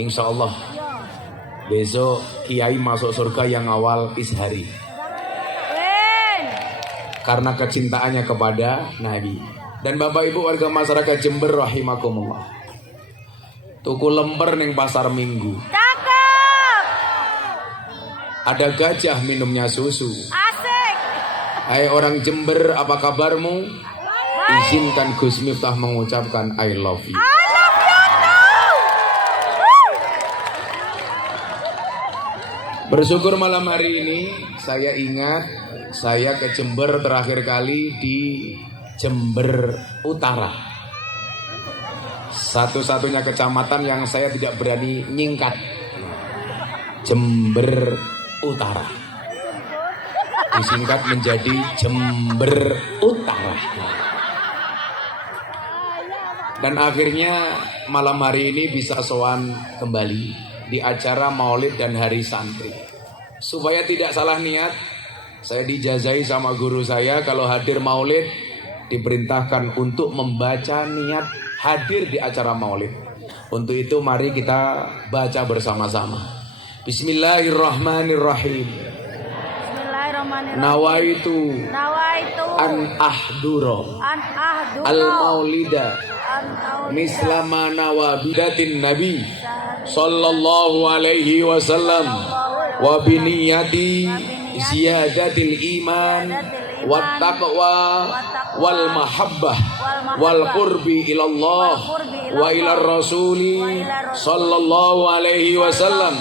Insya Allah besok kiai masuk surga yang awal Ishari karena kecintaannya kepada Nabi. Dan Bapak Ibu warga masyarakat Jember rahimakumullah, tuku lemper ning pasar Minggu. Cakep. Ada gajah minumnya susu. Asik. Hai orang Jember, apa kabarmu? Izinkan Gus Miftah mengucapkan I love you. I love you too. Bersyukur malam hari ini saya ingat saya ke Jember terakhir kali di Jember Utara. Satu-satunya kecamatan yang saya tidak berani nyingkat. Jember Utara. Disingkat menjadi Jember Utara. Dan akhirnya malam hari ini bisa sowan kembali di acara Maulid dan Hari Santri. Supaya tidak salah niat, saya dijazahi sama guru saya kalau hadir Maulid diperintahkan untuk membaca niat hadir di acara Maulid. Untuk itu mari kita baca bersama-sama. Bismillahirrahmanirrahim. Bismillahirrahmanirrahim. Nawaitu an ahduro al maulida mislama nawabidatin nabi sallallahu alaihi wasallam wa biniyati ziyadatil iman wat taqwa wal mahabbah wal qurbi ilallah wa ila rasuli sallallahu alaihi wasallam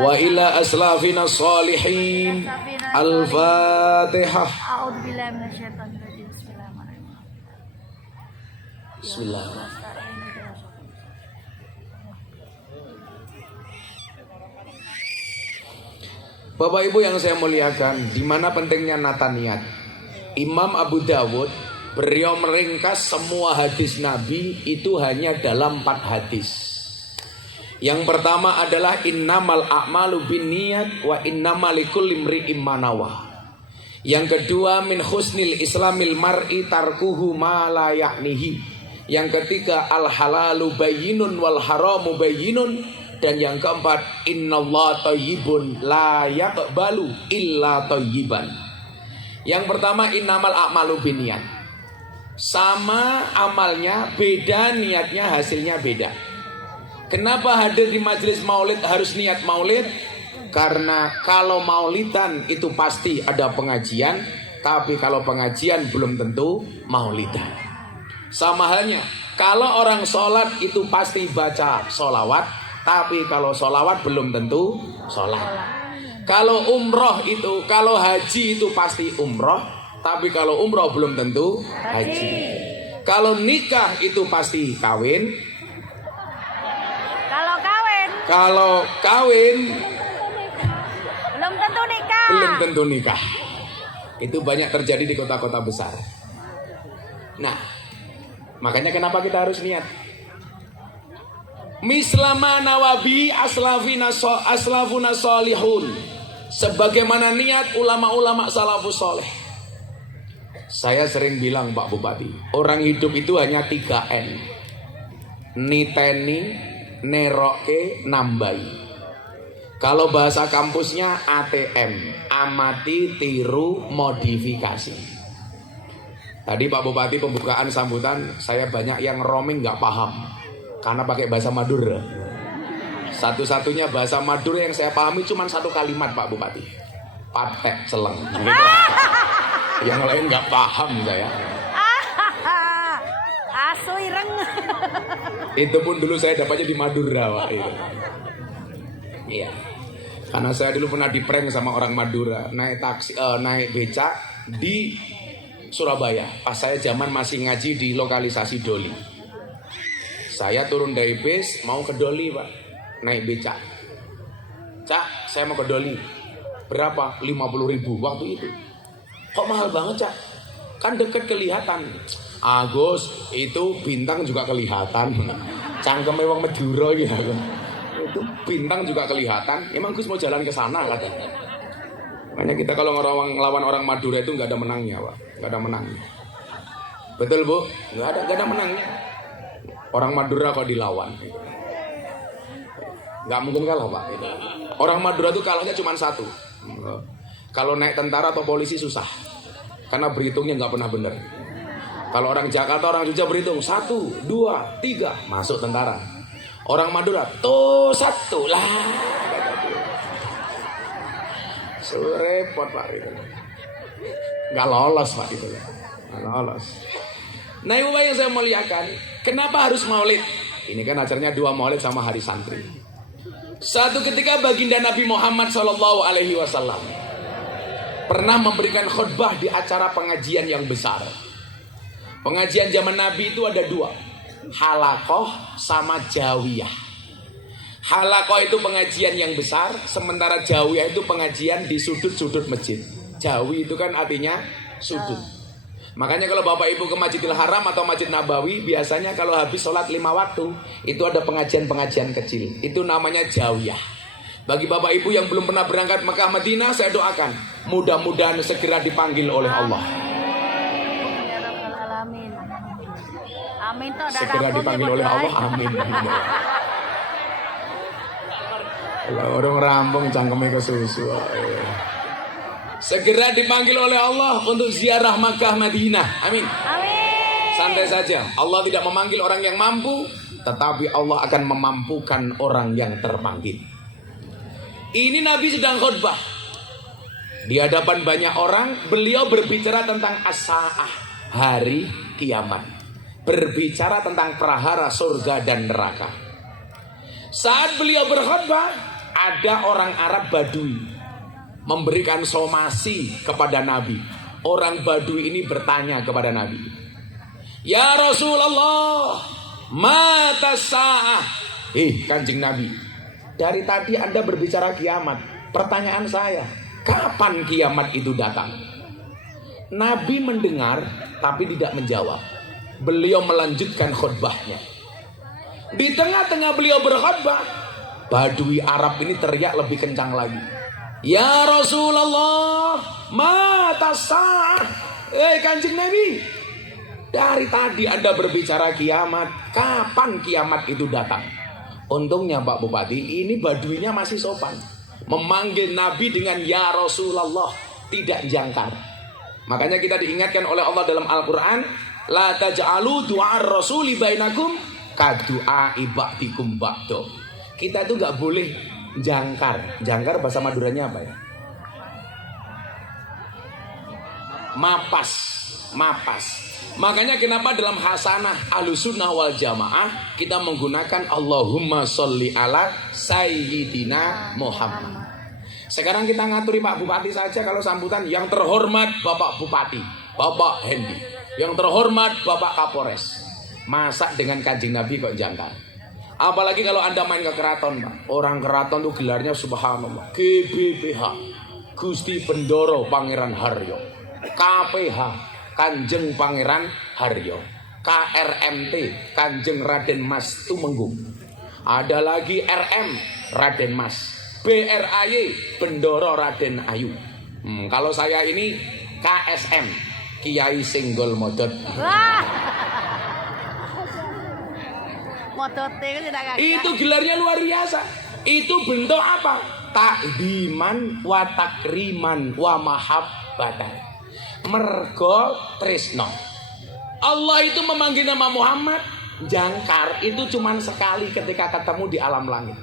wa ila aslafina salihin. Al-Fatihah. A'udzubillahi minasyaitonir rajim. Bismillahirrahmanirrahim. Bismillahirrahmanirrahim. Bapak Ibu yang saya muliakan, di mana pentingnya nata niat. Imam Abu Dawud beliau meringkas semua hadis Nabi itu hanya dalam 4 hadis. Yang pertama adalah innamal a'malu binniyat wa innamal likulli imri'in ma nawa. Yang kedua min husnil islamil mar'i tarkuhu ma la ya'nihi. Yang ketiga al halalu bayyinun wal haramu bayyinun. Dan yang keempat innallaha thayyibun la yaqbalu illa thayyiban. Yang pertama innamal a'malu binniyat. Sama amalnya beda, niatnya hasilnya beda. Kenapa hadir di majelis maulid harus niat maulid? Karena kalau maulidan itu pasti ada pengajian, tapi kalau pengajian belum tentu maulidan. Sama halnya, kalau orang sholat itu pasti baca sholawat, tapi kalau sholawat belum tentu sholat. Kalau umroh itu, kalau haji itu pasti umroh, tapi kalau umroh belum tentu haji. Kalau nikah itu pasti kawin. Kalau kawin belum tentu nikah. Belum tentu nikah. Itu banyak terjadi di kota-kota besar. Nah, makanya kenapa kita harus niat? Mislama nawabi aslafuna solihun. Sebagaimana niat ulama-ulama salafus soleh. Saya sering bilang Pak Bupati, orang hidup itu hanya 3 N. Niteni, neroke, nambai. Kalau bahasa kampusnya ATM, amati, tiru, modifikasi. Tadi Pak Bupati pembukaan sambutan, saya banyak yang roaming nggak paham karena pakai bahasa Madura. Satu-satunya bahasa Madura yang saya pahami cuma 1 kalimat Pak Bupati, patek celeng. Gitu. Yang lain nggak paham saya. Asu ireng. Itu pun dulu saya dapatnya di Madura Pak. Iya. Karena saya dulu pernah di prank sama orang Madura, naik becak di Surabaya. Pas saya zaman masih ngaji di lokalisasi Doli. Saya turun dari bis mau ke Doli Pak, naik becak. Cak, saya mau ke Doli. Berapa? 50.000 waktu itu. Kok mahal banget Cak? Kan deket kelihatan. Agus, itu bintang juga kelihatan. Cangkeme wong Madura gitu. Itu bintang juga kelihatan. Emang Gus mau jalan ke sana katanya. Makanya kita kalau ngelawan orang Madura itu nggak ada menangnya, Pak. Nggak ada menangnya. Betul Bu? Nggak ada menangnya. Orang Madura kok dilawan. Nggak mungkin kalah Pak. Orang Madura itu kalahnya cuma satu. Kalau naik tentara atau polisi susah, karena berhitungnya nggak pernah benar. Kalau orang Jakarta, orang Jogja berhitung 1, 2, 3 masuk tentara. Orang Madura tuh 1 lah. Repot Pak itu. Nggak lolos Pak itu. Nggak lolos. Nah ibu bapak yang saya muliakan, kenapa harus maulid? Ini kan acaranya 2 maulid sama hari santri. Satu ketika baginda Nabi Muhammad SAW pernah memberikan khutbah di acara pengajian yang besar. Pengajian zaman Nabi itu ada 2, halaqoh sama jawiyah. Halaqoh itu pengajian yang besar, sementara jawiyah itu pengajian di sudut-sudut masjid. Jawi itu kan artinya sudut. Makanya kalau Bapak Ibu ke Masjidil Haram atau Masjid Nabawi, biasanya kalau habis sholat 5 waktu, itu ada pengajian-pengajian kecil. Itu namanya jawiyah. Bagi Bapak Ibu yang belum pernah berangkat Mekah Madinah, saya doakan mudah-mudahan segera dipanggil oleh Allah. Ya Rabbal Alamin. Amin toh. Segera dipanggil oleh Allah, amin. Kalau orang rampung cangkemnya ke susu. Segera dipanggil oleh Allah untuk ziarah Makkah Madinah. Amin. Amin. Santai saja. Allah tidak memanggil orang yang mampu, tetapi Allah akan memampukan orang yang terpanggil. Ini Nabi sedang khutbah. Di hadapan banyak orang, beliau berbicara tentang as-sa'ah, hari kiamat. Berbicara tentang prahara surga dan neraka. Saat beliau berkhutbah, ada orang Arab Badui memberikan somasi kepada Nabi. Orang Badui ini bertanya kepada Nabi, "Ya Rasulullah, mata sa'ah." Kanjeng Nabi, dari tadi Anda berbicara kiamat. Pertanyaan saya, kapan kiamat itu datang? Nabi mendengar tapi tidak menjawab. Beliau melanjutkan khutbahnya. Di tengah-tengah beliau berkhutbah, Badui Arab ini teriak lebih kencang lagi, "Ya Rasulullah, mata sa'ah." Kanjeng Nabi, dari tadi Anda berbicara kiamat, kapan kiamat itu datang? Untungnya Pak Bupati, ini Baduinya masih sopan, memanggil Nabi dengan ya Rasulullah, tidak jangkar. Makanya kita diingatkan oleh Allah dalam Al-Quran, la taj'alu du'ar rasuli bainakum kadu'a ibadikum ba'do. Kita itu gak boleh jangkar. Jangkar bahasa Maduranya apa ya? Mapas. Makanya kenapa dalam hasanah Ahlussunnah wal Jamaah kita menggunakan Allahumma sholli ala Sayyidina Muhammad. Sekarang kita ngaturi Pak Bupati saja kalau sambutan, yang terhormat Bapak Bupati, Bapak Hendi, yang terhormat Bapak Kapolres. Masa dengan Kanjeng Nabi kok jangkar? Apalagi kalau Anda main ke keraton, Pak. Orang keraton tuh gelarnya subhanallah, GBPH, Gusti Bendoro Pangeran Haryo, KPH, Kanjeng Pangeran Haryo, KRMT, Kanjeng Raden Mas Tumenggung. Ada lagi RM, Raden Mas, BRAY, Bendoro Raden Ayu. Kalau saya ini KSM, Kiai Singgol Modot. Wah. Itu gelarnya luar biasa. Itu bentuk apa? Takdiman wa takriman wa mahabbatan. Mergo tresno. Allah itu memanggil nama Muhammad jangkar itu cuman sekali ketika ketemu di alam langit.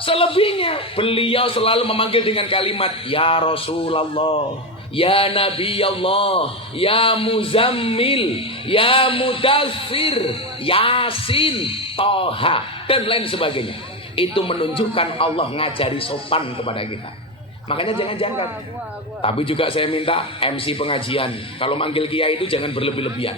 Selebihnya beliau selalu memanggil dengan kalimat ya Rasulullah, ya Nabi Allah, ya Muzammil, ya Mudaththir, Yasin, Toha, dan lain sebagainya. Itu menunjukkan Allah ngajari sopan kepada kita. Makanya jangan jangkar. Tapi juga saya minta MC pengajian, kalau manggil kiai itu jangan berlebih-lebihan.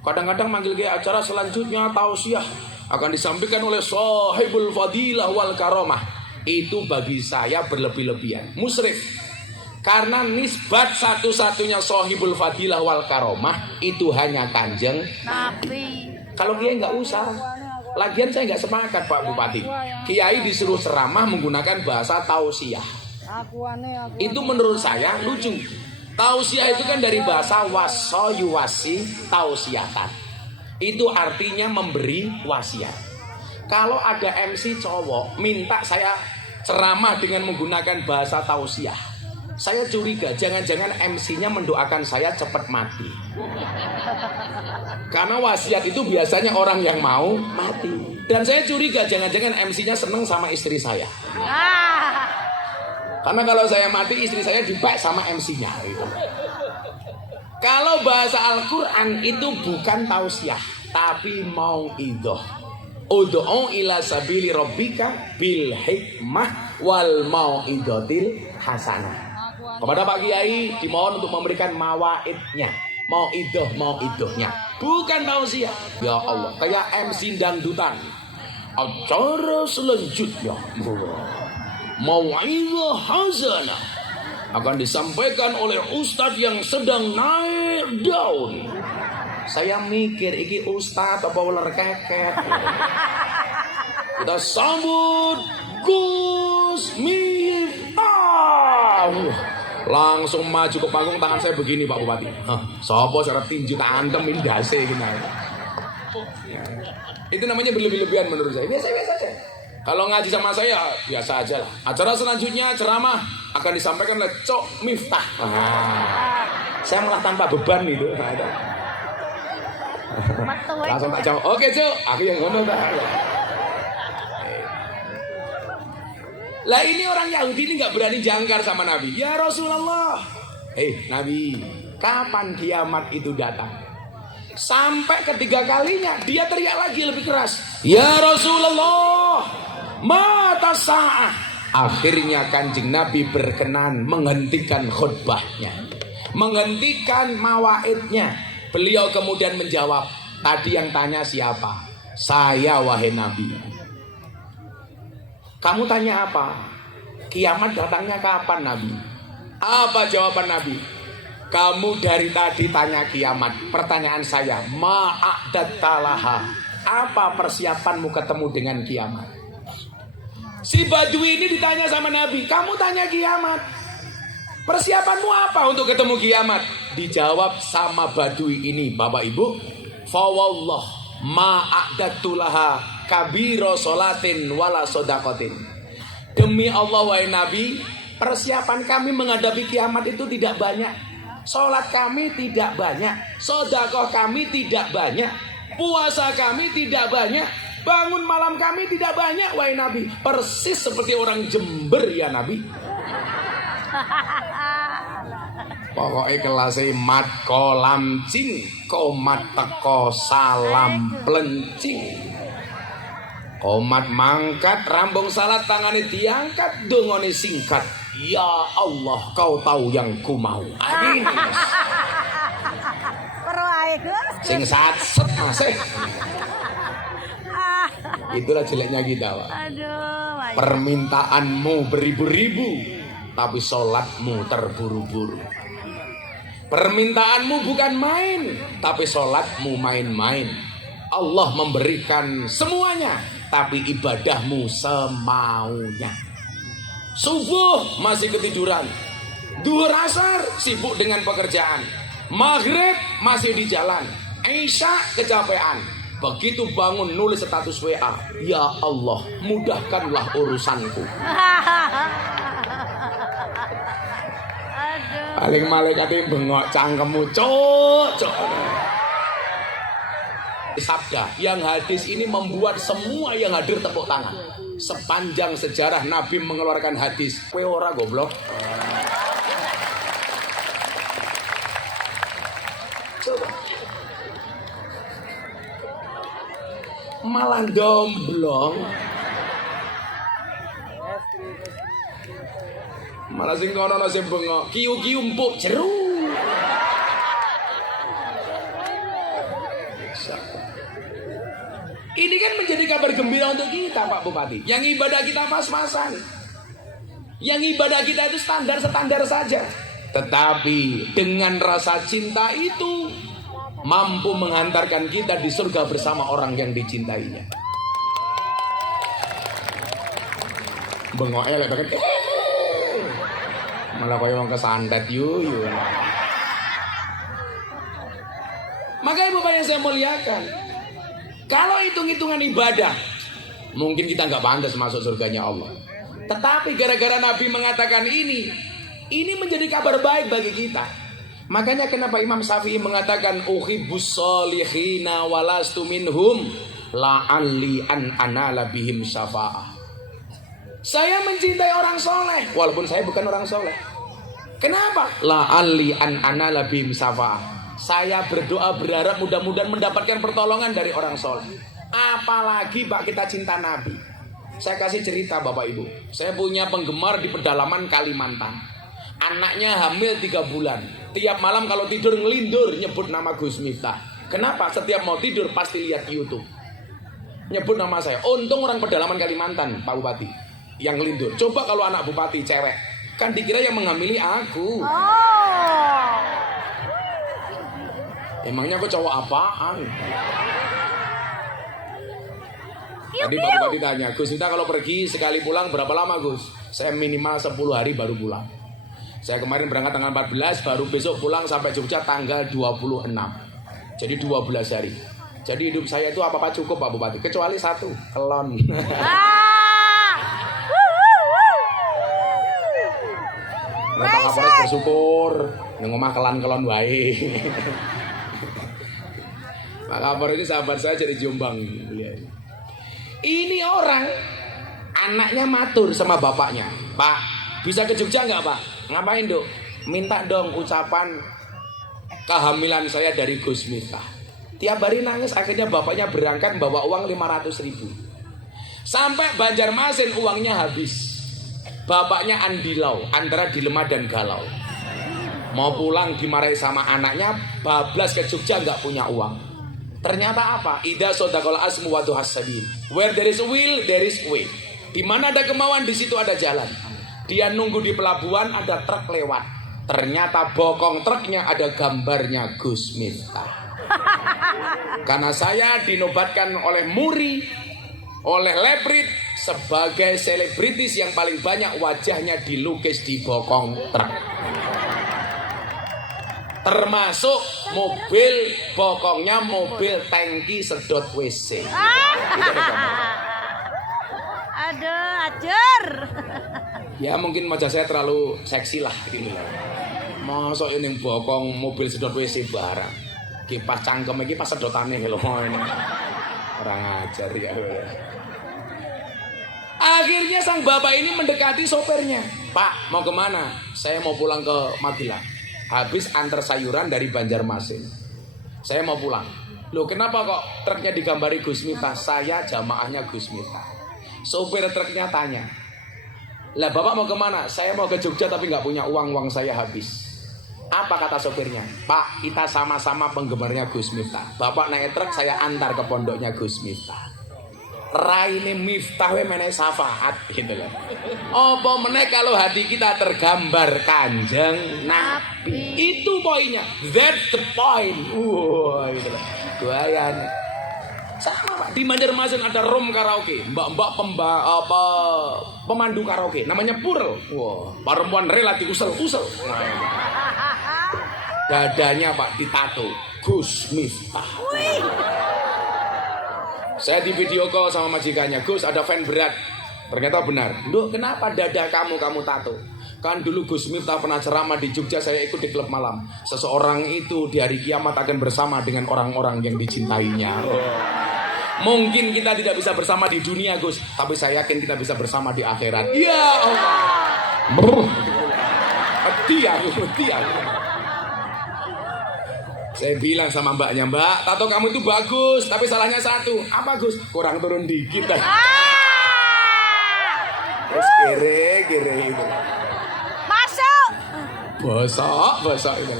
Kadang-kadang manggil kiai acara selanjutnya tausiah akan disampaikan oleh sahibul fadilah wal karomah. Itu bagi saya berlebih-lebihan, musrif. Karena nisbat satu-satunya sahibul fadilah wal karomah itu hanya Kanjeng Nabi. Kalau kiai nggak usah. Lagian saya nggak sepakat Pak Bupati. Kiai disuruh ceramah menggunakan bahasa tausiah. Itu menurut saya lucu. Tausiah itu kan dari bahasa wasoyuwasi tausiatan. Itu artinya memberi wasiat. Kalau ada MC cowok minta saya ceramah dengan menggunakan bahasa tausiah, saya curiga jangan-jangan MC-nya mendoakan saya cepat mati. Karena wasiat itu biasanya orang yang mau mati. Dan saya curiga jangan-jangan MC-nya seneng sama istri saya. Karena kalau saya mati istri saya dibek sama MC-nya gitu. Kalau bahasa Al-Quran itu bukan tausiah, tapi mau'idoh. Ud'u ila sabili rabbika bil hikmah wal mau'idotil hasanah. Kepada Pak Kiai dimohon untuk memberikan mawaidnya, mau'idohnya, bukan tausiah. Ya Allah, kayak MC dangdutan. Acara selanjutnya mau'idoh hasanah akan disampaikan oleh ustadz yang sedang naik daun. Saya mikir iki ustadz apa ular keket. Kita sambut Gus Miftah. Langsung maju ke panggung, tangan saya begini Pak Bupati. Sopo cara tinju tak antem indase gini. Itu namanya berlebih-lebihan menurut saya. Biasa-biasa aja. Kalau ngaji sama saya biasa aja lah. Acara selanjutnya ceramah akan disampaikan oleh Cok Miftah. Saya malah tanpa beban gitu. Langsung tak jawab. Oke Cok, aku yang ngomong tak. Lah ini orang Yahudi ini nggak berani jangkar sama Nabi. Ya Rasulullah, Nabi, kapan kiamat itu datang? Sampai ketiga kalinya dia teriak lagi lebih keras. Ya Rasulullah, mata sa'ah. Akhirnya Kanjeng Nabi berkenan menghentikan khutbahnya, menghentikan mawaidnya. Beliau kemudian menjawab, tadi yang tanya siapa? Saya wahai Nabi. Kamu tanya apa? Kiamat datangnya kapan Nabi? Apa jawaban Nabi? Kamu dari tadi tanya kiamat. Pertanyaan saya, ma'adattalaha. Apa persiapanmu ketemu dengan kiamat? Si Badui ini ditanya sama Nabi, kamu tanya kiamat, persiapanmu apa untuk ketemu kiamat? Dijawab sama Badui ini, Bapak Ibu, fawallah ma'adattulaha kabiro solatin wala sodakotin. Demi Allah wahai Nabi, persiapan kami menghadapi kiamat itu tidak banyak. Solat kami tidak banyak, sodakoh kami tidak banyak, puasa kami tidak banyak, bangun malam kami tidak banyak wahai Nabi. Persis seperti orang Jember ya Nabi. Pokoknya kelasnya mat kolam cing, komat teko salam plencing. Komat mangkat, rambung salat tangannya diangkat, dongone singkat. Ya Allah, kau tahu yang ku mau. Amin. Sing satset masih. Itulah jeleknya kita, Pak. Permintaanmu beribu-ribu, tapi sholatmu terburu-buru. Permintaanmu bukan main, tapi sholatmu main-main. Allah memberikan semuanya, tapi ibadahmu semaunya. Subuh masih ketiduran, duhur asar sibuk dengan pekerjaan, maghrib masih di jalan, isya kecapean. Begitu bangun nulis status WA, ya Allah mudahkanlah urusanku. Paling malaikatnya bengok cangkemmu, cok. Sabda yang hadis ini membuat semua yang hadir tepuk tangan. Sepanjang sejarah Nabi mengeluarkan hadis, kowe ora goblok. Coba. Malah domblong. Malah sing kono ana sing bengok, kiu-kiu empuk jeru. Ini kan menjadi kabar gembira untuk kita Pak Bupati. Yang ibadah kita pas-pasan, yang ibadah kita itu standar-standar saja. Tetapi dengan rasa cinta itu mampu menghantarkan kita di surga bersama orang yang dicintainya. Bengoknya lek banget. Malah kaya wong kesantet yu. Maka Bapak yang saya muliakan, kalau hitung-hitungan ibadah Mungkin kita nggak pantas masuk surganya Allah. Tetapi gara-gara Nabi mengatakan ini menjadi kabar baik bagi kita. Makanya kenapa Imam Syafi'i mengatakan uhibbus solihina walastu minhum la'alli an anala bihim syafa'ah. Saya mencintai orang soleh walaupun saya bukan orang soleh. Kenapa? La'alli an anala bihim syafa'ah. Saya berdoa berharap mudah-mudahan mendapatkan pertolongan dari orang soleh. Apalagi Pak kita cinta Nabi. Saya kasih cerita Bapak Ibu. Saya punya penggemar di pedalaman Kalimantan. Anaknya hamil 3 bulan. Tiap malam kalau tidur ngelindur nyebut nama Gus Miftah. Kenapa? Setiap mau tidur pasti lihat YouTube. Nyebut nama saya. Untung orang pedalaman Kalimantan Pak Bupati yang ngelindur. Coba kalau anak bupati cewek, kan dikira yang menghamili aku. Emangnya aku cowok apaan? Tadi Pak Bupati tanya, Gus kita kalau pergi sekali pulang berapa lama Gus? Saya minimal 10 hari baru pulang. Saya kemarin berangkat tanggal 14, baru besok pulang sampai Jogja tanggal 26. Jadi 12 hari. Jadi hidup saya itu apa-apa cukup Pak Bupati, kecuali satu, kelon. Pak Kapolres bersyukur, ngomong kelon wae. Pak Kapolres ini sahabat saya dari Jombang. Ini orang anaknya matur sama bapaknya, Pak bisa ke Jogja nggak Pak? Ngapain Dok? Minta dong ucapan kehamilan saya dari Gus Miftah. Tiap hari nangis, akhirnya bapaknya berangkat bawa uang 500.000. Sampai Banjarmasin uangnya habis. Bapaknya andilau, antara dilema dan galau. Mau pulang dimarahi sama anaknya, bablas ke Jogja nggak punya uang. Ternyata apa? Ida sodaqal asmu wa duhas sabil. Where there is will, there is way. Di mana ada kemauan, di situ ada jalan. Dia nunggu di pelabuhan, ada truk lewat. Ternyata bokong truknya ada gambarnya Gus Miftah. Karena saya dinobatkan oleh Muri, oleh Leprit sebagai selebritis yang paling banyak wajahnya dilukis di bokong truk. Termasuk mobil bokongnya mobil tangki sedot WC. Aduh, ajar. Ya mungkin wajah saya terlalu seksi lah gitu lah. Masuk ini bokong mobil sedot WC barang. Kipas cangkem iki pas sedotane lho ini. Orang ajar ya. Akhirnya sang bapak ini mendekati sopirnya. Pak, mau kemana? Saya mau pulang ke Magelang. Habis antar sayuran dari Banjarmasin. Saya mau pulang. Loh kenapa kok truknya digambari Gus Miftah? Saya jamaahnya Gus Miftah. Sopir truknya tanya, lah bapak mau kemana? Saya mau ke Jogja tapi nggak punya uang saya habis. Apa kata sopirnya? Pak, kita sama-sama penggemarnya Gus Miftah. Bapak naik truk, saya antar ke pondoknya Gus Miftah. Raine Miftah we meneh syafaat gitu loh. Apa meneh kalau hati kita tergambar Kanjeng Nabi. Itu poinnya. That's the point. Wah, gitu loh. Guayane. Sama Pak, di Banjarmasin ada room karaoke, mbak-mbak pemandu karaoke, namanya Purl. Wah, perempuan rela diusel-usel. Dadanya Pak ditato Gus Miftah. Saya di video call sama majikannya, Gus ada fan berat. Ternyata benar. Loh kenapa dada kamu tato? Kan dulu Gus Miftah pernah ceramah di Jogja, saya ikut di klub malam. Seseorang itu di hari kiamat akan bersama dengan orang-orang yang dicintainya. Mungkin kita tidak bisa bersama di dunia Gus, tapi saya yakin kita bisa bersama di akhirat. Ya Allah. Dia. Saya bilang sama mbaknya, Mbak, tato kamu itu bagus, tapi salahnya satu. Apa Gus? Kurang turun dikit. Terus kere itu. Masuk. Bosok itu.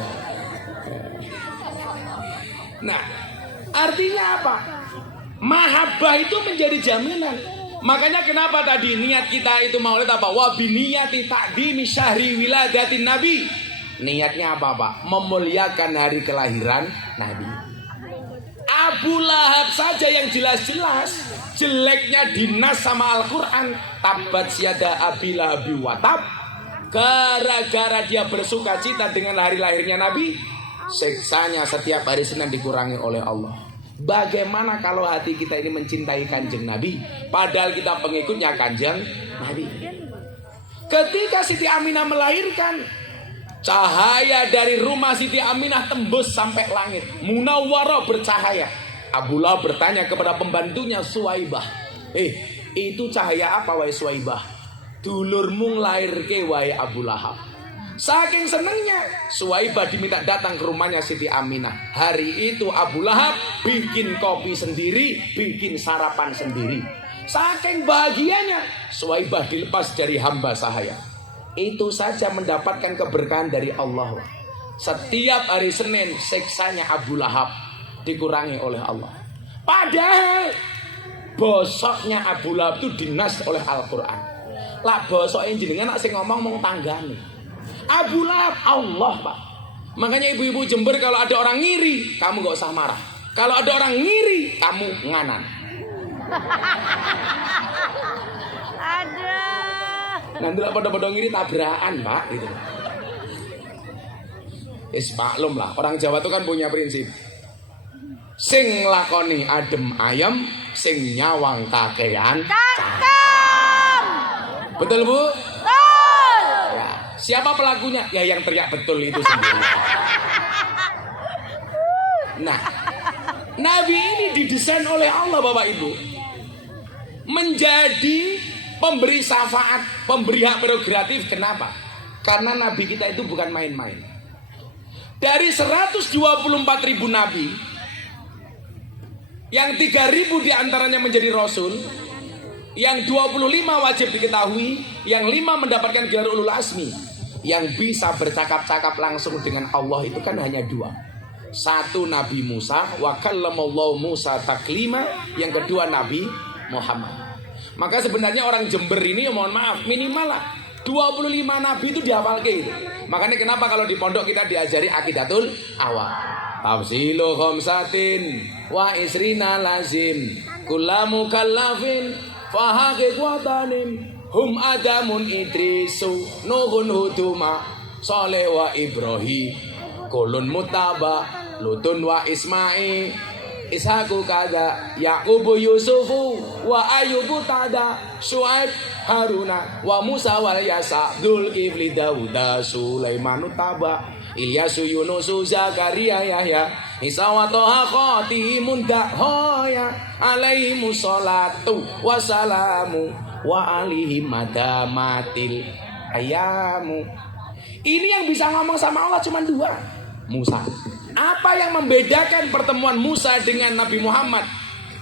Nah, artinya apa? Mahabbah itu menjadi jaminan. Makanya kenapa tadi niat kita itu maulid apa? Wa biniyati ta'dimi syahri wiladatin nabi. Niatnya apa Pak? Memuliakan hari kelahiran Nabi. Abu Lahab saja yang jelas-jelas jeleknya dinas sama Al-Quran. Tabat syada Abi Lahabi watab. Gara-gara dia bersuka cita dengan hari lahirnya Nabi, siksanya setiap hari Senin dikurangi oleh Allah. Bagaimana kalau hati kita ini mencintai Kanjeng Nabi, padahal kita pengikutnya Kanjeng Nabi? Ketika Siti Aminah melahirkan, cahaya dari rumah Siti Aminah tembus sampai langit, munawwarah bercahaya. Abu Lahab bertanya kepada pembantunya Suwaibah, itu cahaya apa wahai Suwaibah? Dulurmu nglairke wahai Abu Lahab. Saking senengnya, Suwaibah diminta datang ke rumahnya Siti Aminah. Hari itu Abu Lahab bikin kopi sendiri, bikin sarapan sendiri. Saking bahagianya, Suwaibah dilepas dari hamba sahaya. Itu saja mendapatkan keberkahan dari Allah. Setiap hari Senin, siksanya Abu Lahab dikurangi oleh Allah. Padahal bosoknya Abu Lahab itu dinas oleh Al-Quran. Lah bosoknya jenengan nak sing ngomong mau tanggane. Abu Lahab Allah, Pak. Makanya ibu-ibu Jember kalau ada orang ngiri, kamu gak usah marah. Kalau ada orang ngiri, kamu nganan. Ada. Nanti lah pada-pada ngiri tabrakan, Pak, gitu. Maklum lah, orang Jawa itu kan punya prinsip. Sing lakoni adem ayam, sing nyawang kakean Cakep. Betul, Bu? Betul. Ya. Siapa pelakunya? Ya yang teriak betul itu sendiri. Nah, Nabi ini didesain oleh Allah, Bapak Ibu, menjadi pemberi syafaat, pemberi hak prerogatif. Kenapa? Karena Nabi kita itu bukan main-main. Dari 124.000 Nabi, yang 3.000 diantaranya menjadi Rasul, yang 25 wajib diketahui, yang 5 mendapatkan gelar ulul azmi. Yang bisa bercakap-cakap langsung dengan Allah itu kan hanya 2. Satu Nabi Musa, wa kallamallahu Musa taklima. Yang kedua Nabi Muhammad. Maka sebenarnya orang Jember ini, mohon maaf, minimal lah 25 Nabi itu dihafalke itu. Makanya kenapa kalau di pondok kita diajari akidatul awal, tafsilu khamsatin wa isrina lazim kullamu kallafin fahaqiq watanim hum adamun idrisu nuhun huduma soleh wa ibrahim kulun mutaba lutun wa ismail Ishaku kada Yaqubu Yusufu wa Ayyubu tada Syuaib Haruna wa Musa wal Yasa Dzulkifli Dauda Sulaimanu taba Ilyasu Yunusu Zakaria Yahya Isa wa Toha Khotimun Dahoya alaihimu sholatu wassalamu wa alihim madamatil ayamu. Ini yang bisa ngomong sama Allah cuma 2, Musa. Apa yang membedakan pertemuan Musa dengan Nabi Muhammad,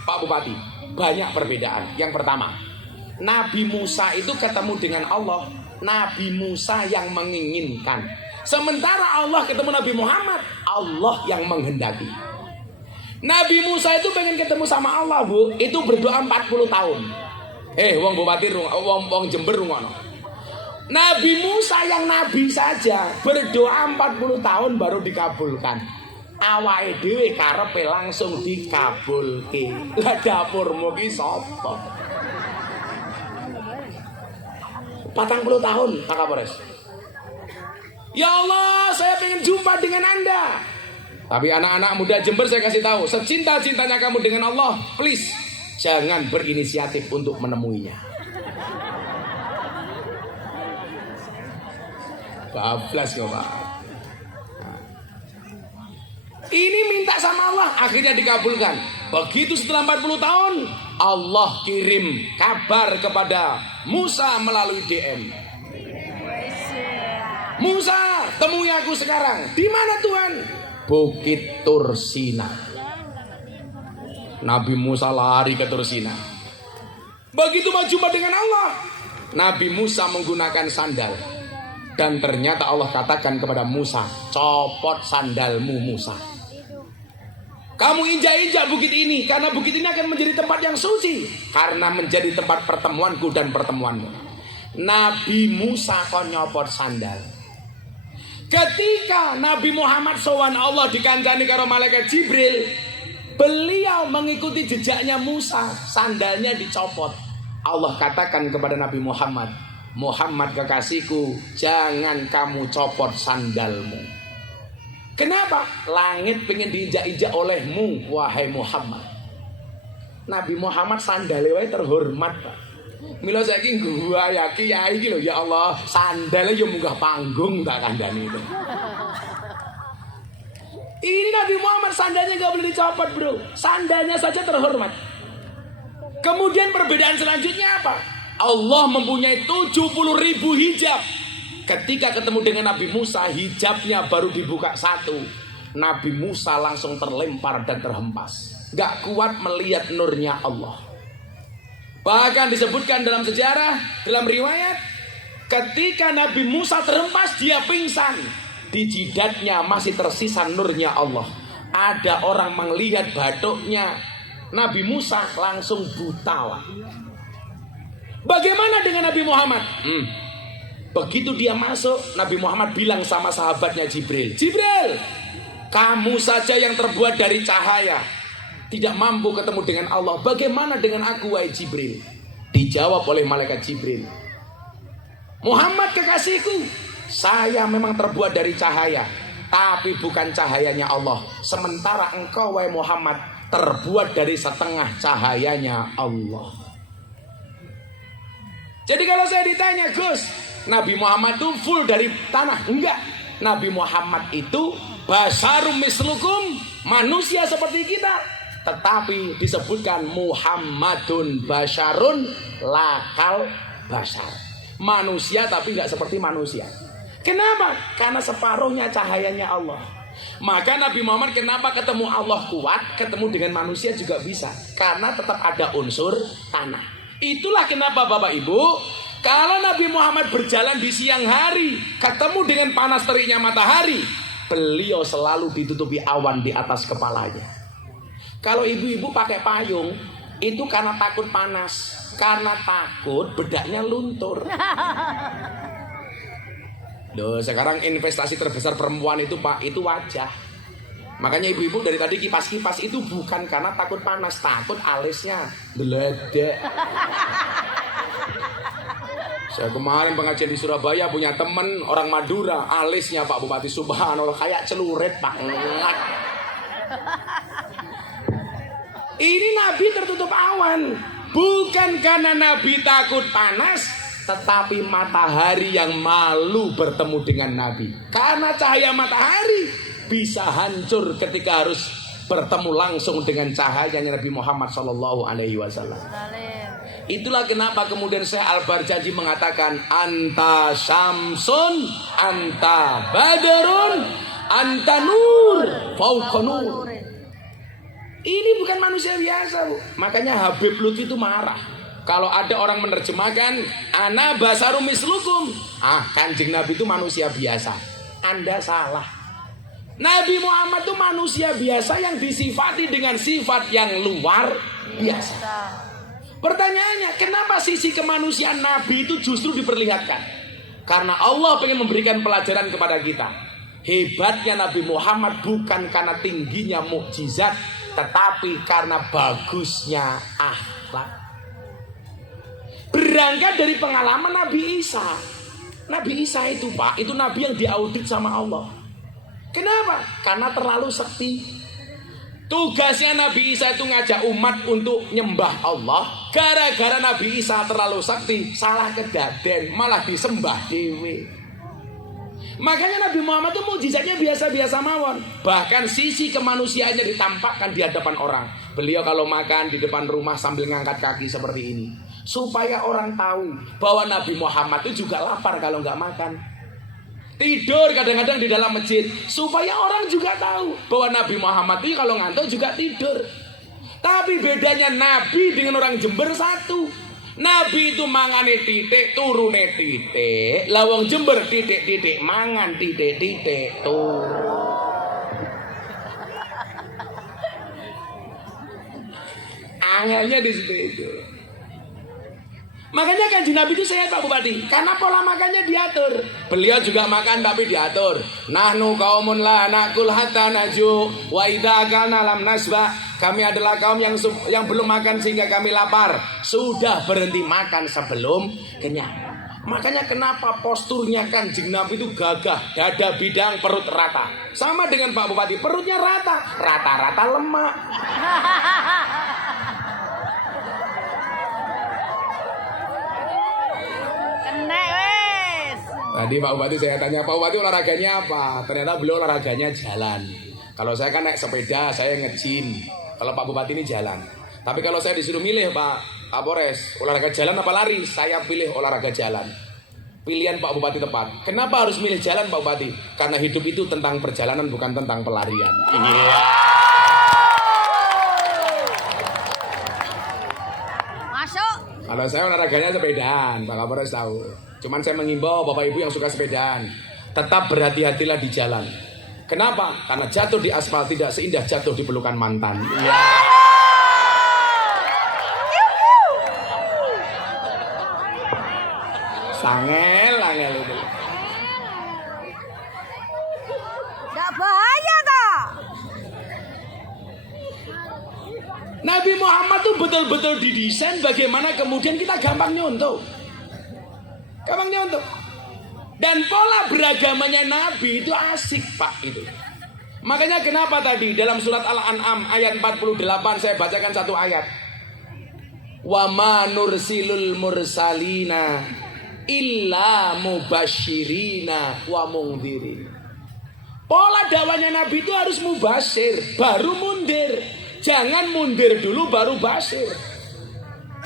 Pak Bupati? Banyak perbedaan. Yang pertama, Nabi Musa itu ketemu dengan Allah. Nabi Musa yang menginginkan. Sementara Allah ketemu Nabi Muhammad, Allah yang menghendaki. Nabi Musa itu pengen ketemu sama Allah, Bu. Itu berdoa 40 tahun. Wong Bupati, wong Jember rungono. Nabi Musa yang nabi saja berdoa 40 tahun baru dikabulkan. Awake dhewe karepe langsung dikabulke. Lah dapurmu ki sapa? 40 tahun, Pak Kapolres. Ya Allah, saya pengen jumpa dengan Anda. Tapi anak-anak muda Jember saya kasih tahu, secinta-cintanya kamu dengan Allah, please jangan berinisiatif untuk menemuinya. Bablas kok, Pak. Ini minta sama Allah, akhirnya dikabulkan. Begitu setelah 40 tahun, Allah kirim kabar kepada Musa melalui DM. Musa, temui aku sekarang. Di mana Tuhan? Bukit Tursina. Nabi Musa lari ke Tursina. Begitu mau jumpa dengan Allah, Nabi Musa menggunakan sandal. Dan ternyata Allah katakan kepada Musa, copot sandalmu Musa. Kamu injak-injak bukit ini, karena bukit ini akan menjadi tempat yang suci, karena menjadi tempat pertemuanku dan pertemuanmu. Nabi Musa kok nyopot sandal. Ketika Nabi Muhammad sowan Allah dikancani karo malaikat Jibril, beliau mengikuti jejaknya Musa, sandalnya dicopot. Allah katakan kepada Nabi Muhammad, Muhammad kekasihku, jangan kamu copot sandalmu. Kenapa? Langit pengen diinjak-injak olehmu, wahai Muhammad. Nabi Muhammad sandale wae terhormat, Pak. Mila saiki gua ya kiai iki lho, ya Allah, sandale yo munggah panggung tak kandhani itu. Ini Nabi Muhammad sandalnya gak boleh dicopot, bro. Sandalnya saja terhormat. Kemudian perbedaan selanjutnya apa? Allah mempunyai 70.000 hijab. Ketika ketemu dengan Nabi Musa, hijabnya baru dibuka satu. Nabi Musa langsung terlempar dan terhempas. Gak kuat melihat nurnya Allah. Bahkan disebutkan dalam sejarah, dalam riwayat, ketika Nabi Musa terhempas, dia pingsan. Di jidatnya masih tersisa nurnya Allah. Ada orang melihat batuknya Nabi Musa langsung buta. Bagaimana dengan Nabi Muhammad? Begitu dia masuk, Nabi Muhammad bilang sama sahabatnya Jibril, Jibril, kamu saja yang terbuat dari cahaya, tidak mampu ketemu dengan Allah. Bagaimana dengan aku, wahai Jibril? Dijawab oleh malaikat Jibril, Muhammad kekasihku, saya memang terbuat dari cahaya, tapi bukan cahayanya Allah. Sementara engkau, wahai Muhammad, terbuat dari setengah cahayanya Allah. Jadi kalau saya ditanya, Gus, Nabi Muhammad itu full dari tanah? Enggak. Nabi Muhammad itu basarum mislukum, manusia seperti kita. Tetapi disebutkan Muhammadun basyarun lakal basyar. Manusia tapi enggak seperti manusia. Kenapa? Karena separuhnya cahayanya Allah. Maka Nabi Muhammad kenapa ketemu Allah kuat, ketemu dengan manusia juga bisa. Karena tetap ada unsur tanah. Itulah kenapa Bapak Ibu, kalau Nabi Muhammad berjalan di siang hari, ketemu dengan panas teriknya matahari, beliau selalu ditutupi awan di atas kepalanya. Kalau ibu-ibu pakai payung, itu karena takut panas. Karena takut bedaknya luntur. Loh, sekarang investasi terbesar perempuan itu, Pak, itu wajah. Makanya ibu-ibu dari tadi kipas-kipas itu bukan karena takut panas, takut alisnya geledek. Saya kemarin pengajian di Surabaya punya temen orang Madura, alisnya Pak Bupati Subhanallah kayak celurit, Pak. Ini Nabi tertutup awan, bukan karena Nabi takut panas, tetapi matahari yang malu bertemu dengan Nabi. Karena cahaya matahari bisa hancur ketika harus bertemu langsung dengan cahayanya Nabi Muhammad SAW. Itulah kenapa kemudian Syekh Al-Barjaji mengatakan anta syamsun, anta badrun, anta nur, fauqa nur. Ini bukan manusia biasa, Bu. Makanya Habib Lutfi itu marah kalau ada orang menerjemahkan ana basarum mislukum. Kanjeng Nabi itu manusia biasa. Anda salah. Nabi Muhammad itu manusia biasa yang disifati dengan sifat yang luar biasa. Pertanyaannya, kenapa sisi kemanusiaan Nabi itu justru diperlihatkan? Karena Allah ingin memberikan pelajaran kepada kita. Hebatnya Nabi Muhammad bukan karena tingginya mukjizat, tetapi karena bagusnya akhlak. Berangkat dari pengalaman Nabi Isa. Nabi Isa itu, Pak, itu Nabi yang diaudit sama Allah. Kenapa? Karena terlalu sakti. Tugasnya Nabi Isa itu ngajak umat untuk nyembah Allah. Gara-gara Nabi Isa terlalu sakti, salah kedaden, malah disembah dewe. Makanya Nabi Muhammad itu mukjizatnya biasa-biasa mawon. Bahkan sisi kemanusiaannya ditampakkan di hadapan orang. Beliau kalau makan di depan rumah sambil ngangkat kaki seperti ini, supaya orang tahu bahwa Nabi Muhammad itu juga lapar kalau nggak makan. Tidur kadang-kadang di dalam masjid, supaya orang juga tahu bahwa Nabi Muhammad itu kalau ngantuk juga tidur. Tapi bedanya Nabi dengan orang Jember satu. Nabi itu mangane titik, turune titik. Lawang Jember titik-titik, mangan titik-titik, turun. Angelnya di situ. Makanya Kanjeng Nabi itu sehat, Pak Bupati, karena pola makannya diatur. Beliau juga makan tapi diatur. Nahnu qaumun la nakul hatta naju wa idza kana lam nasba. Kami adalah kaum yang belum makan sehingga kami lapar. Sudah berhenti makan sebelum kenyang. Makanya kenapa posturnya Kanjeng Nabi itu gagah, dada bidang, perut rata. Sama dengan Pak Bupati, perutnya rata, rata-rata lemak. Kena wes. Tadi Pak Bupati saya tanya, Pak Bupati olahraganya apa? Ternyata beliau olahraganya jalan. Kalau saya kan naik sepeda, saya nge-gym. Kalau Pak Bupati ini jalan. Tapi kalau saya disuruh milih Pak Kapolres, olahraga jalan apa lari? Saya pilih olahraga jalan. Pilihan Pak Bupati tepat. Kenapa harus milih jalan Pak Bupati? Karena hidup itu tentang perjalanan, bukan tentang pelarian. Masuk. Kalau saya olahraganya sepedaan, Pak Kapolres tahu. Cuman saya mengimbau Bapak Ibu yang suka sepedaan, tetap berhati-hatilah di jalan. Kenapa? Karena jatuh di aspal tidak seindah jatuh di pelukan mantan. Sangel, angel itu. Gak bahaya tak? Nabi Muhammad tuh betul-betul didesain bagaimana kemudian kita gampang nyontoh. Gampang nyontoh. Dan pola beragamanya Nabi itu asik Pak itu. Makanya kenapa tadi dalam surat Al-An'am ayat 48 saya bacakan satu ayat. Wa ma nursilul mursalina illa mubasyirina wa mungdirin. Pola dakwanya Nabi itu harus mubasir, baru mundir. Jangan mundir dulu baru basir.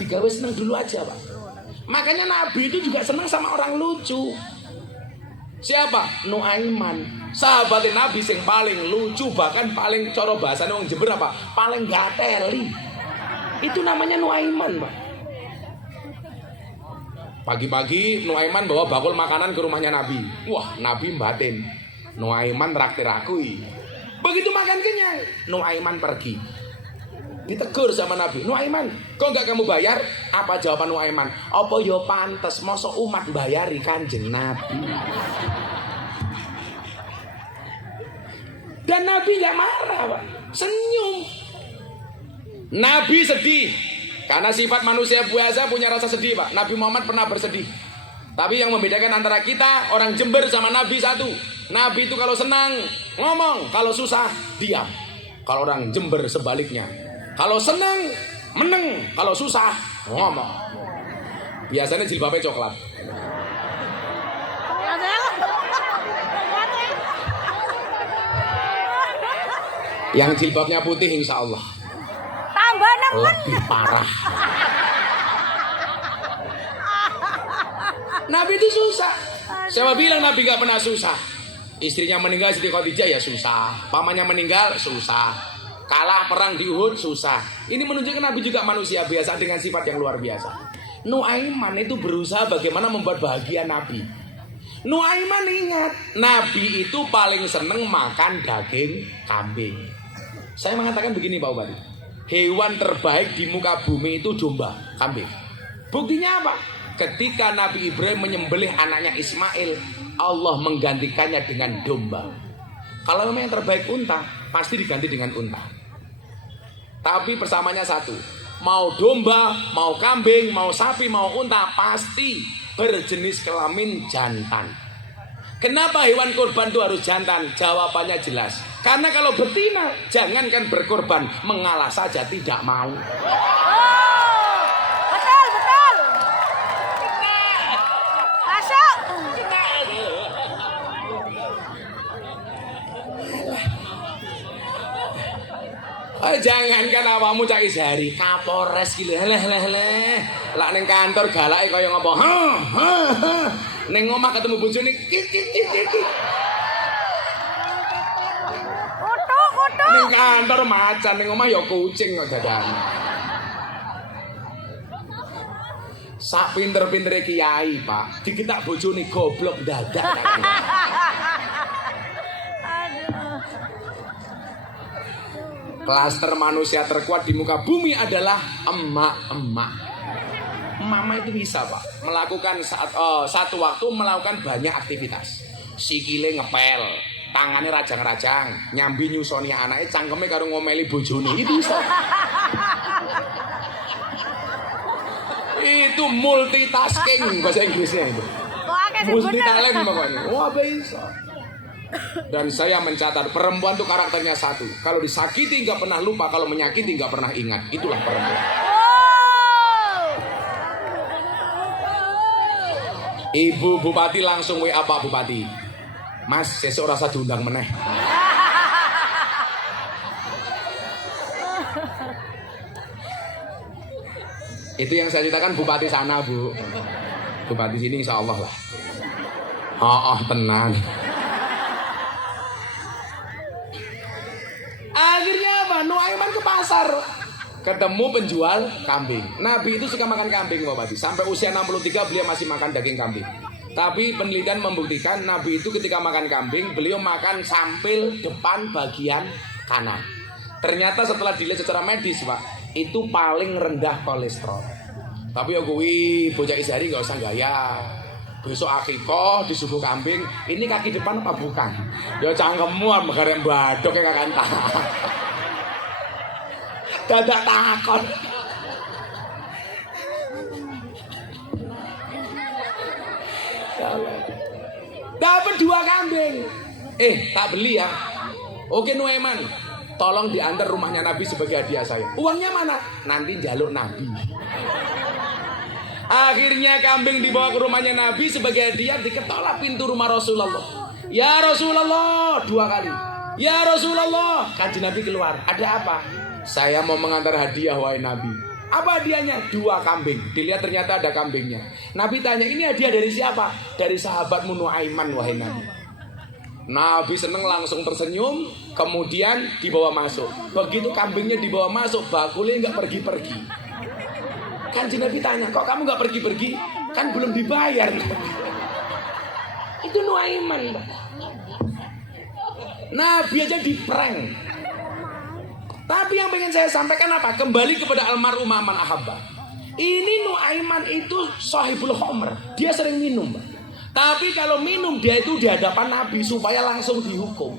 Digawe seneng dulu aja Pak. Makanya Nabi itu juga senang sama orang lucu. Siapa? Nuaiman, sahabat Nabi yang paling lucu, bahkan paling coro bahasanya orang Jember apa? Paling gateli. Itu namanya Nuaiman Pak. Pagi-pagi Nuaiman bawa bakul makanan ke rumahnya Nabi. Wah, Nabi batin. Nuaiman traktir aku. Begitu makan kenyang, Nuaiman pergi. Ditegur sama Nabi. Nuaiman, kok nggak kamu bayar? Apa jawaban Nuaiman? Apa yo pantes, mosok umat bayari Kanjeng Nabi. Dan Nabi nggak marah, Pak. Senyum. Nabi sedih. Karena sifat manusia biasa punya rasa sedih Pak. Nabi Muhammad pernah bersedih. Tapi yang membedakan antara kita orang Jember sama Nabi satu. Nabi itu kalau senang ngomong, kalau susah diam. Kalau orang Jember sebaliknya. Kalau senang meneng, kalau susah ngomong. Biasanya jilbabnya coklat. Yang jilbabnya putih insya Allah Tambah nemen. lebih parah. Nabi itu susah. Siapa bilang Nabi gak pernah susah? Istrinya meninggal Siti Khadijah ya susah. Pamannya meninggal susah. Kalah perang di Uhud susah. Ini menunjukkan Nabi juga manusia biasa dengan sifat yang luar biasa. Nuaiman itu berusaha bagaimana membuat bahagia Nabi. Nuaiman ingat, Nabi itu paling seneng makan daging kambing. Saya mengatakan begini Pak Bupati, hewan terbaik di muka bumi itu domba, kambing. Buktinya apa? Ketika Nabi Ibrahim menyembelih anaknya Ismail, Allah menggantikannya dengan domba. Kalau memang yang terbaik unta, pasti diganti dengan unta. Tapi persamanya satu, mau domba, mau kambing, mau sapi, mau unta, pasti berjenis kelamin jantan. Kenapa hewan kurban itu harus jantan? Jawabannya jelas. Karena kalau betina, jangankan berkorban, mengalah saja tidak mau. Oh, betul, betul. Masuk. Jangankan awamu cak Izhari, Kapolres gitu. Leh. Lak ning kantor galake kaya ngopo? Ning omah ketemu bojone kik. Kutu. Ning kantor macan, ning omah ya kucing kok dadane. Sak pinter-pintere kiai, Pak. Diketak bojone goblok dadak. Klaster manusia terkuat di muka bumi adalah emak-emak. Mama itu bisa Pak melakukan satu waktu melakukan banyak aktivitas. Sikile ngepel, tangannya rajang-rajang, nyambi nyusoni anaknya, cangkeme karo ngomeli bojone itu bisa. Itu multitasking bahasa Inggrisnya itu. Kok akeh sing Multi bener? talent pokoknya. Wah bisa. Dan saya mencatat perempuan tuh karakternya satu. Kalau disakiti nggak pernah lupa, kalau menyakiti nggak pernah ingat. Itulah perempuan. Oh. Ibu Bupati langsung WA Pak Bupati. Mas, sesuk rasa diundang meneh. Itu yang saya ceritakan Bupati sana, Bu. Bupati sini insya Allah lah. Oh, tenang. Akhirnya apa? Nuaiman ke pasar. Ketemu penjual kambing. Nabi itu suka makan kambing, Bupati. Sampai usia 63 beliau masih makan daging kambing. Tapi penelitian membuktikan Nabi itu ketika makan kambing, beliau makan sampil depan bagian kanan. Ternyata setelah dilihat secara medis, Pak, itu paling rendah kolesterol. Tapi ya gue bocah isari nggak usah gaya. Besok akikoh disuguh kambing, ini kaki depan apa bukan? Ya cangkemmu megare mbadok ya kakak entah. Dadak takon. Dapat 2 kambing. Tak beli ya. Oke Nuaiman, tolong diantar rumahnya Nabi sebagai hadiah saya. Uangnya mana? Nanti jaluk Nabi. Akhirnya kambing dibawa ke rumahnya Nabi sebagai hadiah, diketoklah pintu rumah Rasulullah. Ya Rasulullah, 2 kali. Ya Rasulullah, kanjeng Nabi keluar. Ada apa? Saya mau mengantar hadiah wahai Nabi. Apa hadiahnya? 2 kambing. Dilihat ternyata ada kambingnya. Nabi tanya, ini hadiah dari siapa? Dari sahabatmu Nuaiman wahai Nabi. Nabi seneng langsung tersenyum, kemudian dibawa masuk. Begitu kambingnya dibawa masuk, bakulnya nggak pergi-pergi. Kanjeng Nabi tanya, kok kamu nggak pergi-pergi? Kan belum dibayar. Itu Nuaiman. Nabi aja di-prank. Tapi yang pengen saya sampaikan apa? Kembali kepada almarhumah man ahabba. Ini Nuaiman itu sahibul khomer. Dia sering minum, Pak. Tapi kalau minum dia itu di hadapan Nabi supaya langsung dihukum.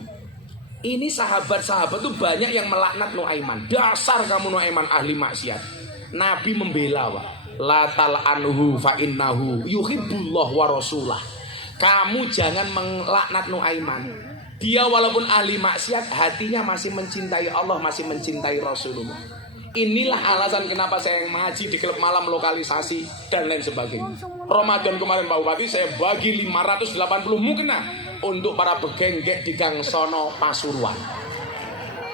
Ini sahabat-sahabat tuh banyak yang melaknat Nuaiman. Dasar kamu Nuaiman ahli maksiat. Nabi membela, Pak. La tal'anhu fa innahu yuhibbullah wa rasulah. Kamu jangan melaknat Nuaiman. Dia walaupun ahli maksiat, hatinya masih mencintai Allah, masih mencintai Rasulullah. Inilah alasan kenapa saya ngaji di klub malam lokalisasi dan lain sebagainya. Ramadan kemarin Pak Bupati saya bagi 580 mukena untuk para begenggek di Gang Sono Pasuruan.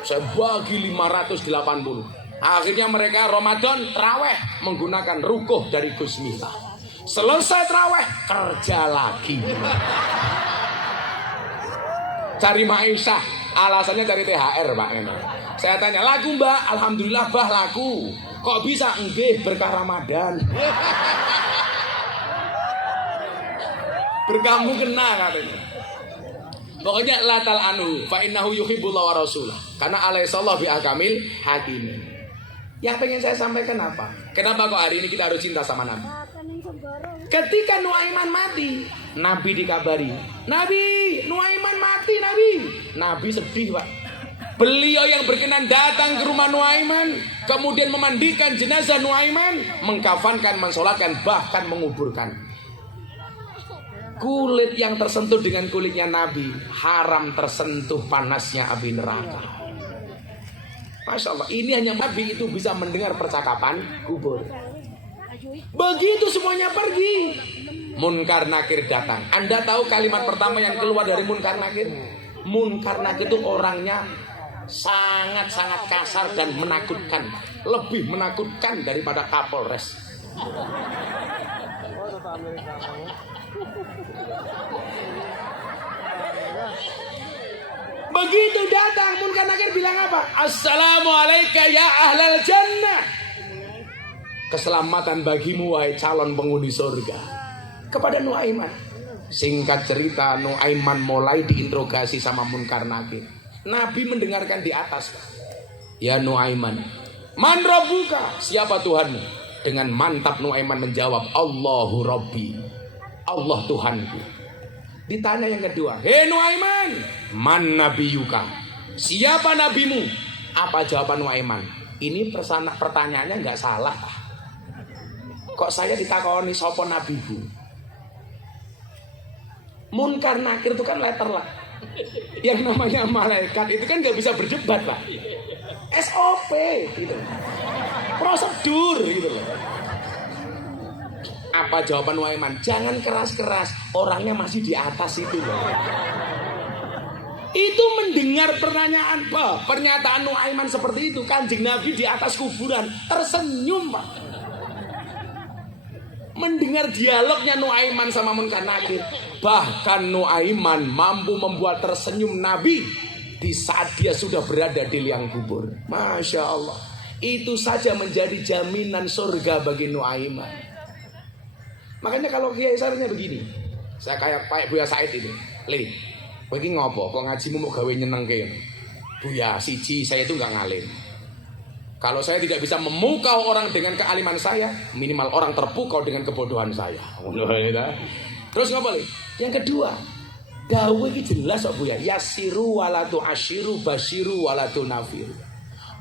Saya bagi 580. Akhirnya mereka Ramadan traweh menggunakan rukuh dari Gus Miftah. Selesai traweh kerja lagi. Cari maisha, alasannya cari THR, Pak. Saya tanya, laku Mbak? Alhamdulillah bah laku. Kok bisa? Nggih, berkah Ramadan. Berkahmu kena katanya. Pokoknya la tal'anu fa innahu yuhibbullah wa rasulah. Karena alaihissallahu bi ahkamil hakim. Yang pengen saya sampaikan apa? Kenapa kok hari ini kita harus cinta sama Nabi? Ketika Nuaiman mati, Nabi dikabari, Nabi, Nuaiman mati, Nabi. Nabi sedih, Pak. Beliau yang berkenan datang ke rumah Nuaiman, kemudian memandikan jenazah Nuaiman, mengkafankan, mensolatkan, bahkan menguburkan. Kulit yang tersentuh dengan kulitnya Nabi haram tersentuh panasnya api neraka. Masya Allah, ini hanya Nabi itu bisa mendengar percakapan kubur. Begitu semuanya pergi, Munkar Nakir datang. Anda tahu kalimat pertama yang keluar dari Munkar Nakir? Munkar Nakir itu orangnya sangat-sangat kasar dan menakutkan. Lebih menakutkan daripada Kapolres. Begitu datang Munkar Nakir bilang apa? Assalamualaikum ya ahlal jannah. Keselamatan bagimu wahai calon penghuni surga. Kepada Nuaiman. Singkat cerita, Nuaiman mulai diinterogasi sama Munkar Nakir. Nabi mendengarkan di atas. Ya Nuaiman, man rabbuka? Siapa Tuhanmu? Dengan mantap Nuaiman menjawab, Allahu Rabbi. Allah Tuhanku. Ditanya yang kedua, hei Nuaiman, man nabiyuka? Siapa nabimu? Apa jawaban Nuaiman? Ini pertanyaannya nggak salah. Kok saya ditakoni sapa nabiku? Munkar nakir itu kan letter lah. Yang namanya malaikat itu kan nggak bisa berdebat Pak. SOP gitu. Prosedur gitu loh. Apa jawaban Nuaiman? Jangan keras-keras, orangnya masih di atas itu loh. Itu mendengar pernyataan Nuaiman seperti itu, Kanjeng Nabi di atas kuburan tersenyum Pak. Mendengar dialognya Nuaiman sama Munkar Nakir, bahkan Nuaiman mampu membuat tersenyum Nabi di saat dia sudah berada di liang kubur. Masya Allah, itu saja menjadi jaminan surga bagi Nuaiman. Makanya kalau Kiai Sarnya begini, saya kayak Pak Buya Said ini, Li, begini ngopo, kok ngajimu mau gawe nyeneng ke Buya, siji saya itu nggak ngalim. Kalau saya tidak bisa memukau orang dengan kealiman saya, minimal orang terpukau dengan kebodohan saya. Terus ngapa Li? Yang kedua, gawe ini jelas kok Buya, yasiru walatu asyiru basyiru walatu nafiru.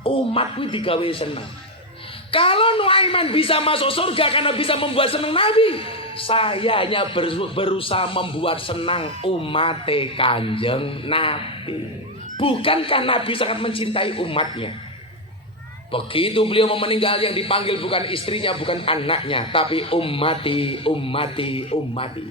Umat kuwi digawe senang. Kalau Nuaiman bisa masuk surga karena bisa membuat senang Nabi, saya hanya berusaha membuat senang umat Kanjeng Nabi. Bukankah Nabi sangat mencintai umatnya? Begitu beliau mau meninggal, yang dipanggil bukan istrinya, bukan anaknya, tapi ummati, ummati, ummati.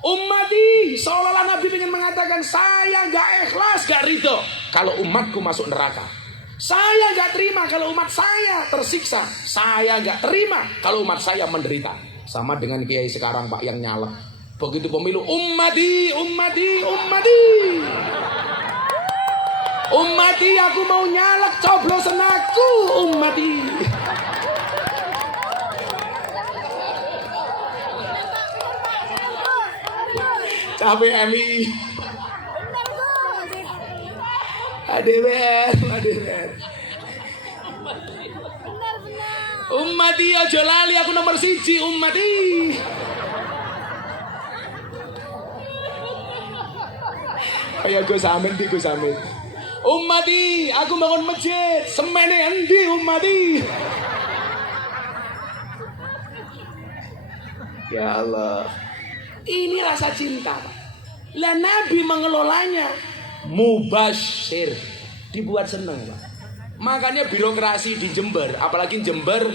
Ummati, seolah-olah Nabi ingin mengatakan, saya gak ikhlas, gak ridho kalau umatku masuk neraka. Saya gak terima kalau umat saya tersiksa. Saya gak terima kalau umat saya menderita. Sama dengan kiai sekarang Pak yang nyalek. Begitu pemilu, ummati, ummati, ummati. Ummati, aku mau nyalek, coblosan aku, ummati. Capek MI. Adewer. Ummati aja lali, aku nomor 1 ummati. Ayo Gus Amin di Gus Amin. Ummati, aku bangun masjid, semene endi ummati. Ya Allah, ini rasa cinta Pak. Lah Nabi mengelolanya mubasyir, dibuat seneng Pak. Makanya birokrasi di Jember, apalagi Jember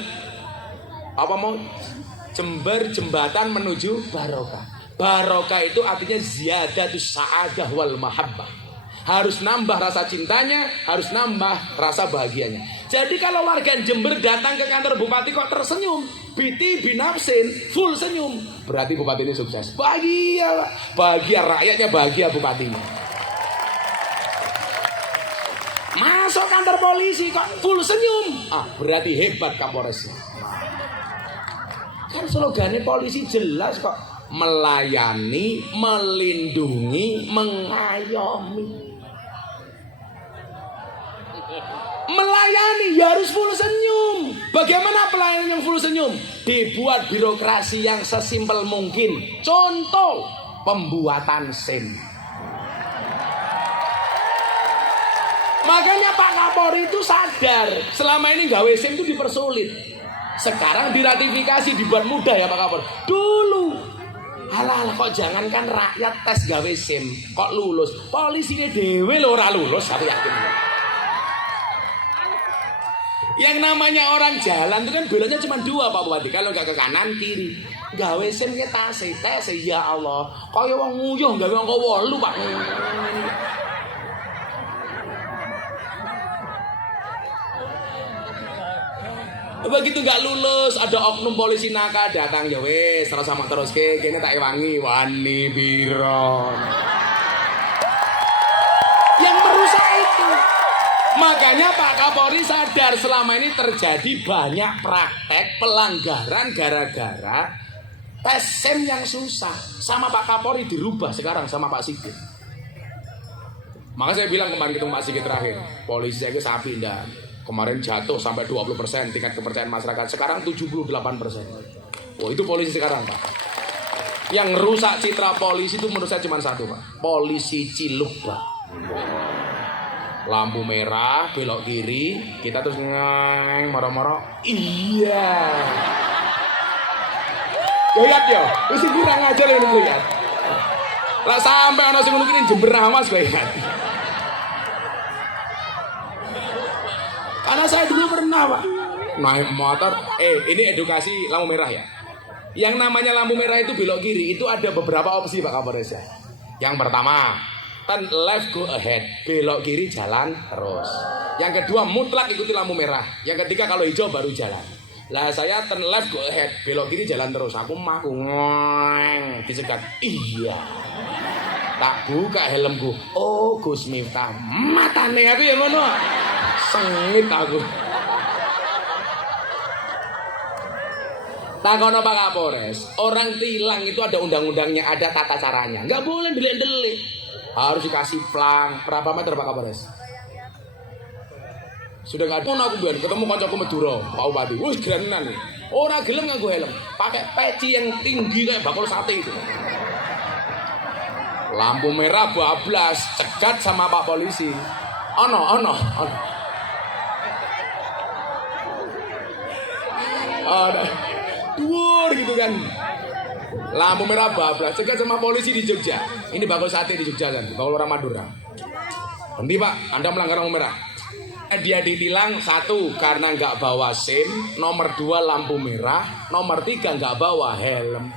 Jember jembatan menuju barokah. Barokah itu artinya ziyadatus sa'adah wal mahabbah. Harus nambah rasa cintanya, harus nambah rasa bahagianya. Jadi kalau warga Jember datang ke kantor bupati kok tersenyum, biti binafsin, full senyum, berarti bupati ini sukses. Bahagia Pak. Bahagia rakyatnya, bahagia bupatinya. Masuk kantor polisi kok full senyum, berarti hebat Kapolresnya. Kan slogannya polisi jelas kok, melayani, melindungi, mengayomi. Melayani ya harus full senyum. Bagaimana pelayanan yang full senyum? Dibuat birokrasi yang sesimpel mungkin. Contoh, pembuatan SIM. Makanya Pak Kapolri itu sadar, selama ini gawe SIM itu dipersulit. Sekarang diratifikasi, dibuat mudah ya Pak Kapolri. Dulu alah kok jangankan rakyat tes gawe SIM kok lulus, polisi ini dewe lo ora lulus, aku yakin. Yang namanya orang jalan itu kan beloknya cuma 2 Pak Bupati, kalau nggak ke kanan kiri. Gawe SIM ke tes ya Allah, kaya wong nguyuh gawe angka 8 Pak. Begitu nggak lulus, ada oknum polisi nakal datang ya wes, terus sama terus kene tak ewangi wani biron. Yang merusak itu. Makanya Pak Kapolri sadar selama ini terjadi banyak praktek pelanggaran gara-gara tes SIM yang susah. Sama Pak Kapolri dirubah sekarang sama Pak Sigit. Maka saya bilang kemarin ketemu Pak Sigit terakhir, polisi saya itu sapi ndak. Kemarin jatuh sampai 20% tingkat kepercayaan masyarakat. Sekarang 78%. Oh itu polisi sekarang Pak. Yang rusak citra polisi itu menurut saya cuma satu Pak. Polisi ciluk Pak. Lampu merah, belok kiri, kita terus ngeng, marah-marah. Iya. Lihat yo, wis kurang ajar ini lihat. Lah sampai ana sing ngono ki Jember Awas lihat. Karena saya dulu pernah Pak naik motor, ini edukasi lampu merah ya. Yang namanya lampu merah itu belok kiri itu ada beberapa opsi Pak Kapolres ya. Yang pertama, turn left go ahead, belok kiri jalan terus. Yang kedua mutlak ikuti lampu merah. Yang ketiga kalau hijau baru jalan. Lah saya turn left go ahead, belok kiri jalan terus. Aku maku ngoeng dicegat. Iya. Tak buka helmku. Oh Gus Miftah, matane aku yang ngono. Sengit aku. Takono Pak Kapolres, orang tilang itu ada undang-undangnya, ada tata caranya. Nggak boleh delik-delik. Harus dikasih plang. Berapa meter Pak Kapolres? Sudah nggak ada. Aku biar ketemu kancaku Madura, Pak Bupati. Wih gerenan nih. Orang gelem nganggo helm, pakai peci yang tinggi kayak bakul sate itu. Lampu merah bablas, cegat sama Pak Polisi. Ono. Duur gitu kan. Lampu merah bablas, cegat sama polisi di Jogja. Ini bakul sate di Jogja kan, bakul orang Madura. Nanti Pak, Anda melanggar lampu merah. Dia ditilang 1 karena nggak bawa SIM, nomor 2 lampu merah, nomor 3 nggak bawa helm.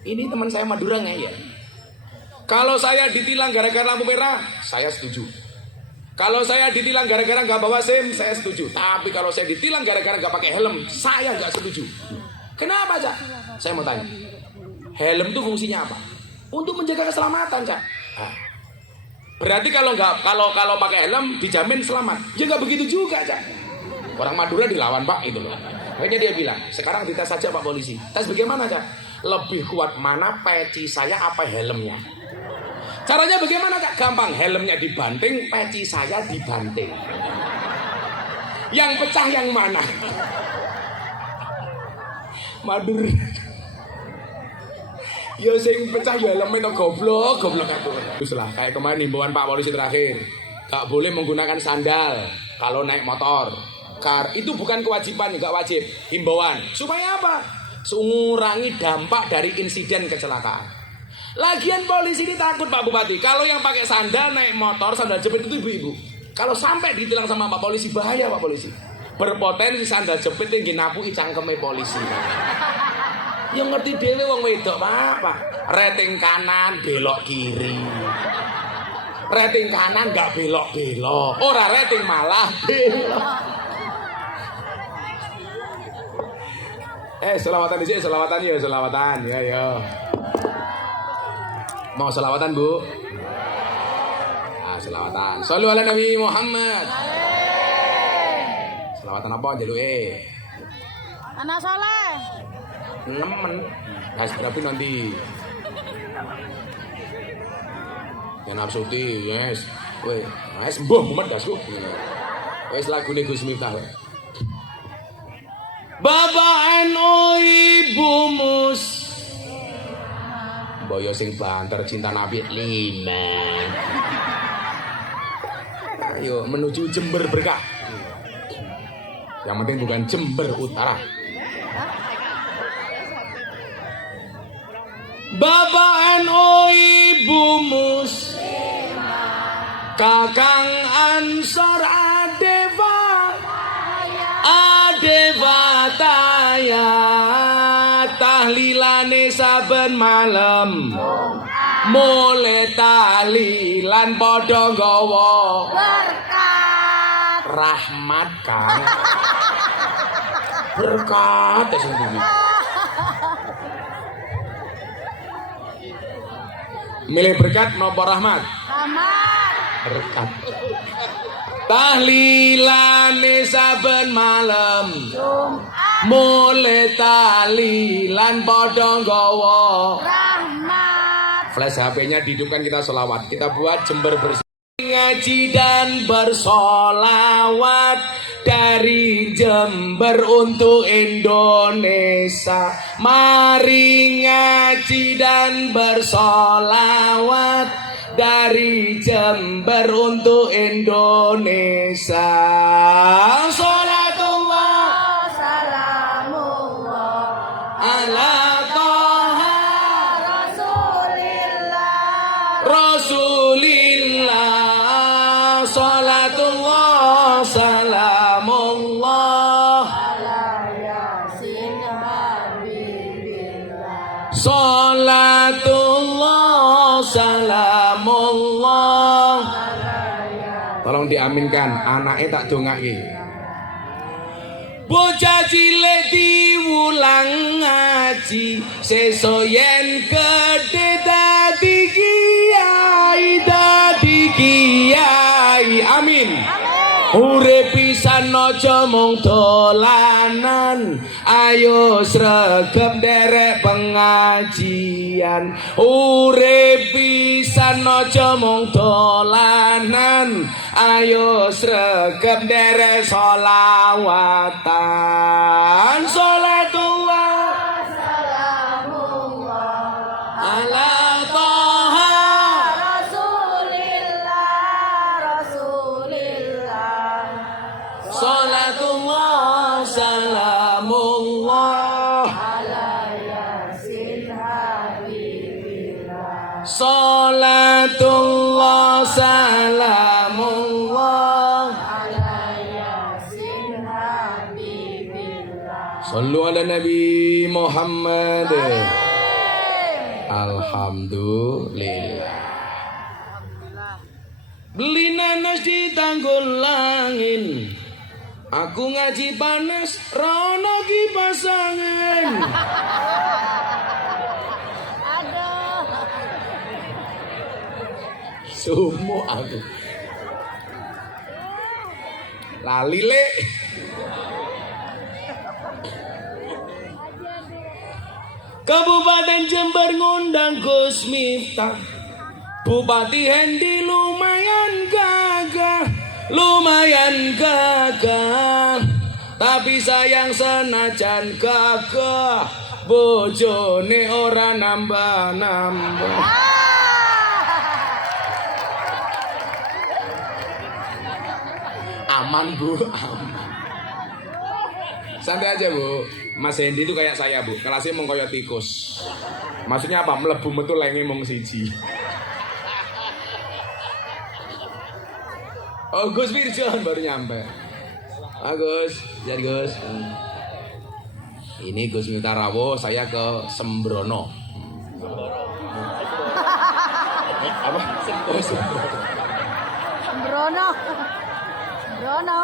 Ini teman saya Madura ngeyel. Kalau saya ditilang gara-gara lampu merah, saya setuju. Kalau saya ditilang gara-gara nggak bawa SIM, saya setuju. Tapi kalau saya ditilang gara-gara nggak pakai helm, saya nggak setuju. Kenapa, Cak? Saya mau tanya. Helm itu fungsinya apa? Untuk menjaga keselamatan, Cak. Nah, berarti kalau pakai helm dijamin selamat. Ya nggak begitu juga, Cak. Orang Madura dilawan, Pak, itu loh. Akhirnya dia bilang, sekarang dites saja Pak Polisi. Tes bagaimana, Cak? Lebih kuat mana peci saya apa helmnya? Caranya bagaimana Kak? Gampang, helmnya dibanting, peci saya dibanting. Yang pecah yang mana? Madura. Ya sing pecah ya helmnya goblok aku. Terus lah, kayak kemarin himbauan Pak Polisi terakhir. Gak boleh menggunakan sandal kalau naik motor. Itu bukan kewajiban, gak wajib. Himbauan. Supaya apa? Mengurangi dampak dari insiden kecelakaan. Lagian polisi ini takut Pak Bupati. Kalau yang pakai sandal naik motor, sandal jepit itu ibu-ibu. Kalau sampai ditilang sama Pak Polisi, bahaya Pak Polisi. Berpotensi sandal jepit yang napui cangkeme polisi. Yang ngerti dhewe wong wedok Pak. Rating kanan belok kiri. Rating kanan nggak belok-belok. Ora rating malah belok. Selawatan di sini, selawatan ya. Mau selawatan Bu? Selawatan. Shollu ala Nabi Muhammad. Selawatan apa jaluke? Anak soleh. Nemen. Berarti nanti. Yang nafsuti, yes. Wes mbuh mumet dasku. Wes lagune Gus Miftah. Bapak eno ibu mus boyo sing banter cinta Nabi 5. Ayo menuju Jember berkah. Yang penting bukan Jember Utara. Bapak eno ibu mus Kakang Ansor Adevataya tahlilane saben malam mulai tahlilan padha nggawa Berkat. rahmat Kang berkat sing bumi milih berkat napa rahmat berkat tahlilane saben malam mulai tahlilan padha nggawa Rahmat. flash HP-nya dihidupkan, kita sholawat, kita buat Jember bersih, ngaji dan bersolawat dari Jember untuk Indonesia. Mari ngaji dan bersolawat dari Jember untuk Indonesia. Sholatullah Salamullah. ala salamullah. Tolong diaminkan, anaknya tak dongake. Bocah cilik diwulang ngaji, sesuk yen gedhe dadi kiai, dadi kiai. Amin. Urip pisan aja mung dolanan, ayo sregep derek pengajian. Urip pisan aja mung dolanan, ayo sregep derek sholawatan. Sholatullah ala Toha Salatullah salamullah Salatullah salamullah Sallu ala Nabi Muhammad. Alhamdulillah. Beli nanas di tanggul langin, aku ngaji panas, rono kipas angin. Aduh. Sumo aku. Lali le. Kabupaten Jember ngundang Gus Miftah. Bupati Hendi lumayan gagah, lumayan gagah. Tapi sayang senajan gagah, bojone ora nambah-nambah. Aman Bu, aman. Santai aja Bu. Mas Hendi itu kayak saya Bu, kelasnya mung kaya tikus. Maksudnya apa? Mlebu metu lenge mung siji. Oh Gus Firjon baru nyampe. Gus, lihat Gus. Ini Gus Miftah Rawuh, saya ke Sembrono. Apa? Oh, Sembrono. Sembrono. Sembrono.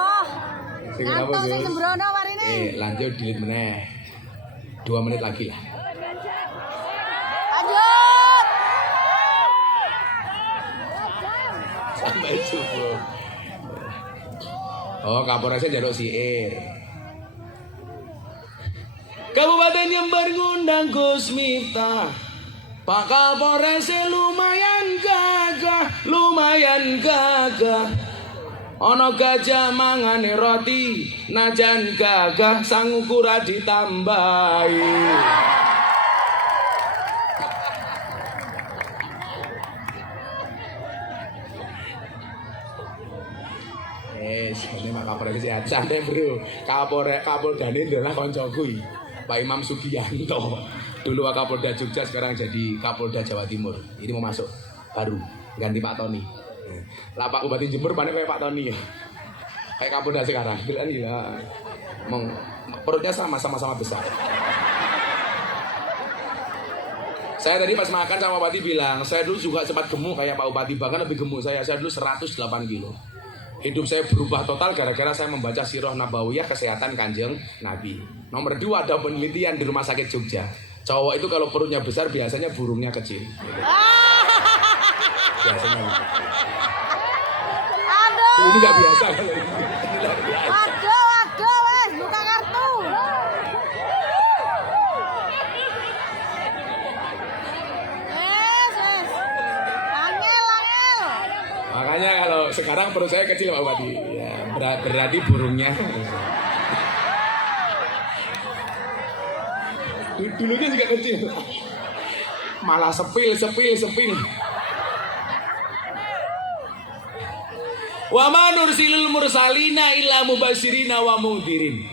Ngantuk sing sembrono marine. Lanjut delete meneh. 2 menit lagi lah. Lanjut. Sampai subuh. Oh, Kapolresnya jaluk siir. Kabupaten Jember ngundang Gus Miftah. Pak Kapolresnya lumayan gagah, lumayan gagah. Ono gajah mangane roti, najan gagah sang ukura ditambahi. Sebenarnya Pak Kapolres sehat santai bro. Kapoldane adalah koncoku, Pak Imam Sugiyanto. Dulu Kapolda Jogja, sekarang jadi Kapolda Jawa Timur. Ini mau masuk baru, ganti Pak Tony. Lah Pak Bupati Jember panik kayak Pak Tony ya. Kayak Kapolda sekarang. Gila. Perutnya sama-sama besar. Saya tadi pas makan sama Bupati bilang, saya dulu juga sempat gemuk kayak Pak Bupati, bahkan lebih gemuk saya. Saya dulu 108 kilo. Hidup saya berubah total gara-gara saya membaca Sirah Nabawiyah kesehatan Kanjeng Nabi. Nomor 2, ada penelitian di Rumah Sakit Jogja. Cowok itu kalau perutnya besar biasanya burungnya kecil. Biasanya gitu. Aduh. Ini nggak biasa kalau ini. Aduh, wes buka kartu. Wes. Angel. Makanya kalau sekarang perut saya kecil Pak Bupati. Ya, berarti burungnya. Dulunya juga kecil. Malah sepil. Wa ma nursilul mursalina illa mubashirina wa mundhirin.